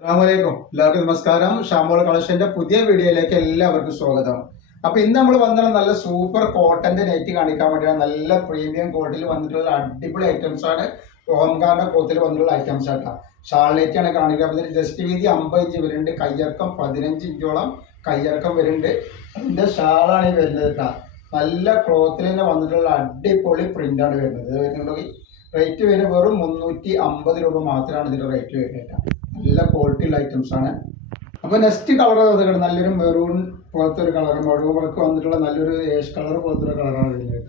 അസ്സലാമലൈക്കും. എല്ലാവർക്കും നമസ്കാരം. ഷാമോൾ കളക്ഷന്റെ പുതിയ വീഡിയോയിലേക്ക് എല്ലാവർക്കും സ്വാഗതം. അപ്പൊ ഇന്ന് നമ്മൾ വന്നിട്ടുള്ള നല്ല സൂപ്പർ കോട്ടന്റെ നെറ്റ് കാണിക്കാൻ വേണ്ടിയാണ്. നല്ല പ്രീമിയം ക്വാളിറ്റിയിൽ വന്നിട്ടുള്ള അടിപൊളി ഐറ്റംസ് ആണ്. ഓംകാറിന്റെ കോത്തിൽ വന്നിട്ടുള്ള ഐറ്റംസ് ആട്ടാ. ഷാൾ നെറ്റ് ആണ് കാണിക്കുക. ജസ്റ്റ് വീതി 50 ഇഞ്ച് വരുന്നുണ്ട്. കയ്യിറക്കം 15 ഇഞ്ചോളം കയ്യിറക്കം വരുന്നുണ്ട്. അതിന്റെ ഷാളാണ് ഈ വരുന്നത് കേട്ടാ. നല്ല ക്ലോത്തിൽ തന്നെ വന്നിട്ടുള്ള അടിപൊളി പ്രിന്റ് ആണ് വരുന്നത്. റേറ്റ് വരുന്നത് വെറും 350 രൂപ മാത്രമാണ് ഇതിന്റെ റേറ്റ് വരുന്നത്. നല്ല ക്വാളിറ്റി ഉള്ള ഐറ്റംസ് ആണ്. അപ്പൊ നെക്സ്റ്റ് കളർ വന്നിട്ടുണ്ട് നല്ലൊരു മെറൂൺ പോലത്തെ ഒരു കളർ, മെറൂൺ വർക്ക് വന്നിട്ടുള്ള നല്ലൊരു ഏഷ് കളർ പോലത്തെ ഒരു കളറാണ് വരുന്നത്.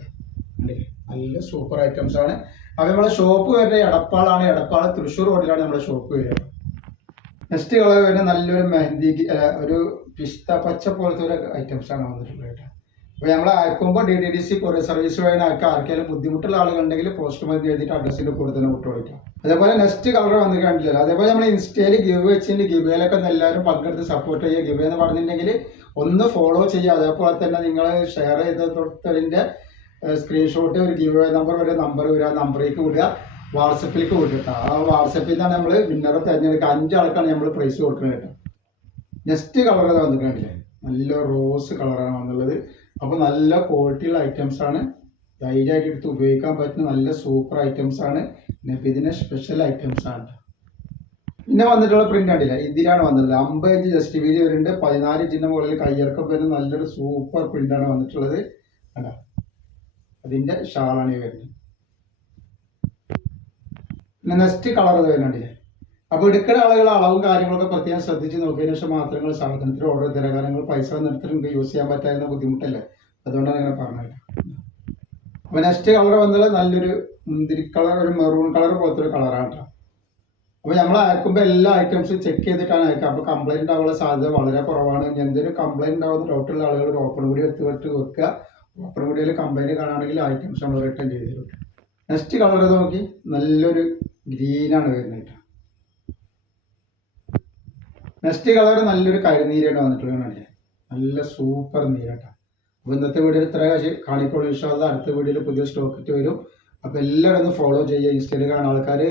നല്ല സൂപ്പർ ഐറ്റംസ് ആണ്. അപ്പൊ നമ്മളെ ഷോപ്പ് വരുന്നത് എടപ്പാളാണ്. എടപ്പാൾ തൃശ്ശൂർ റോഡിലാണ് നമ്മുടെ ഷോപ്പ് വരിക. നെക്സ്റ്റ് കളർ വരുന്നത് നല്ലൊരു മെഹന്തി, ഒരു പിസ്ത പച്ച പോലത്തെ ഒരു ഐറ്റംസ് ആണ് വന്നിട്ടുള്ളത്. അപ്പോൾ നമ്മൾ അയക്കുമ്പോൾ DTDC കൊറിയർ സർവീസ് വഴി അയക്കാം. ആർക്കെങ്കിലും ബുദ്ധിമുട്ടുള്ള ആളുകളുണ്ടെങ്കിൽ പോസ്റ്റ് മതി എഴുതിയിട്ട് അഡ്രസ്സിൻ്റെ കൂടെ തന്നെ വിട്ടുകൊടുക്കാം. അതേപോലെ നെക്സ്റ്റ് കളർ വന്ന് കാണില്ല. അതേപോലെ നമ്മൾ ഇൻസ്റ്റയിൽ ഗിവ് വെച്ചിട്ട് ഗിവേലൊക്കെ എല്ലാവരും പങ്കെടുത്ത് സപ്പോർട്ട് ചെയ്യുക. ഗിവ് എന്ന് പറഞ്ഞിട്ടുണ്ടെങ്കിൽ ഒന്ന് ഫോളോ ചെയ്യുക. അതേപോലെ തന്നെ നിങ്ങൾ ഷെയർ ചെയ്തതിൻ്റെ സ്ക്രീൻഷോട്ട് ഒരു ഗിവ് നമ്പർ വരെ നമ്പർ വരിക, ആ നമ്പറിലേക്ക് വിടുക, വാട്സപ്പിലേക്ക് വിടുക. ആ വാട്സപ്പിൽ നിന്നാണ് നമ്മൾ വിന്നറെ തിരഞ്ഞെടുക്കുക. 5 ആൾക്കാണ് നമ്മൾ പ്രൈസ് കൊടുക്കുന്നത് കേട്ടോ. നെക്സ്റ്റ് കളർ വന്ന് കാണില്ലേ, നല്ല റോസ് കളറാണ് വന്നുള്ളത്. അപ്പോൾ നല്ല ക്വാളിറ്റിയുള്ള ഐറ്റംസ് ആണ്. ധൈര്യമായിട്ട് എടുത്ത് ഉപയോഗിക്കാൻ പറ്റുന്ന നല്ല സൂപ്പർ ഐറ്റംസ് ആണ്. ഇതിന് സ്പെഷ്യൽ ഐറ്റംസ് ആണ്. പിന്നെ വന്നിട്ടുള്ള പ്രിന്റ് കണ്ടില്ല, ഇതിലാണ് വന്നിട്ടുള്ളത്. 50 ഇഞ്ച് ജസ്റ്റ് വീതി വരുന്നുണ്ട്. 14 ഇഞ്ചിന്റെ മുകളിൽ കയ്യിറക്കം വരുന്ന നല്ലൊരു സൂപ്പർ പ്രിന്റ് ആണ് വന്നിട്ടുള്ളത്. കണ്ടോ, അതിന്റെ ഷാളാണ് ഈ വരുന്നത്. പിന്നെ നെക്സ്റ്റ് കളർ വരുന്നുണ്ടല്ലേ. അപ്പോൾ എടുക്കുന്ന ആളുകൾ അളവും കാര്യങ്ങളൊക്കെ പ്രത്യേകം ശ്രദ്ധിച്ച് നോക്കിയതിനു ശേഷം മാത്രങ്ങൾ സാധനത്തിന് ഓർഡർ തരാം. കാരണം പൈസ നിർത്തിട്ട് യൂസ് ചെയ്യാൻ പറ്റാവുന്ന ബുദ്ധിമുട്ടല്ലേ, അതുകൊണ്ടാണ് അങ്ങനെ പറഞ്ഞത്. അപ്പോൾ നെക്സ്റ്റ് കളർ വന്നത് നല്ലൊരു മുന്തിരി കളർ, ഒരു മെറൂൺ കളർ പോലത്തെ ഒരു കളറാണ് കേട്ടോ. അപ്പോൾ നമ്മൾ അയക്കുമ്പോൾ എല്ലാ ഐറ്റംസും ചെക്ക് ചെയ്തിട്ടാണ് അയക്കുക. അപ്പോൾ കംപ്ലൈൻറ്റ് ആവാനുള്ള സാധ്യത വളരെ കുറവാണ്. എന്തെങ്കിലും കംപ്ലൈൻറ്റ് ഉണ്ടാവുന്ന ഡൗട്ടുള്ള ആളുകൾ ഒരു ഓപ്പൺ വീഡിയോ എടുത്ത് വെക്കുക. ഓപ്പൺ വീഡിയോയിൽ കംപ്ലൈൻറ്റ് കാണുകയാണെങ്കിൽ ഐറ്റംസ് നമ്മൾ റിട്ടേൺ ചെയ്ത് തരും. നെക്സ്റ്റ് കളർ നോക്കി, നല്ലൊരു ഗ്രീനാണ് വരുന്നത്. നെക്സ്റ്റ് കളർ നല്ലൊരു കരിനീരാണ് വന്നിട്ടുള്ളത്. നല്ല സൂപ്പർ നീരാട്ടാണ്. അപ്പോൾ ഇന്നത്തെ വീഡിയോയിൽ ഇത്ര കാണിക്കോളൂ. ഇൻഷാ അല്ലാഹ് അടുത്ത വീഡിയോയിൽ പുതിയ സ്റ്റോക്ക് ഇട്ട് വരും. അപ്പോൾ എല്ലാവരും ഒന്ന് ഫോളോ ചെയ്യുക. ഇൻസ്റ്റയിൽ കാണുന്ന ആൾക്കാർ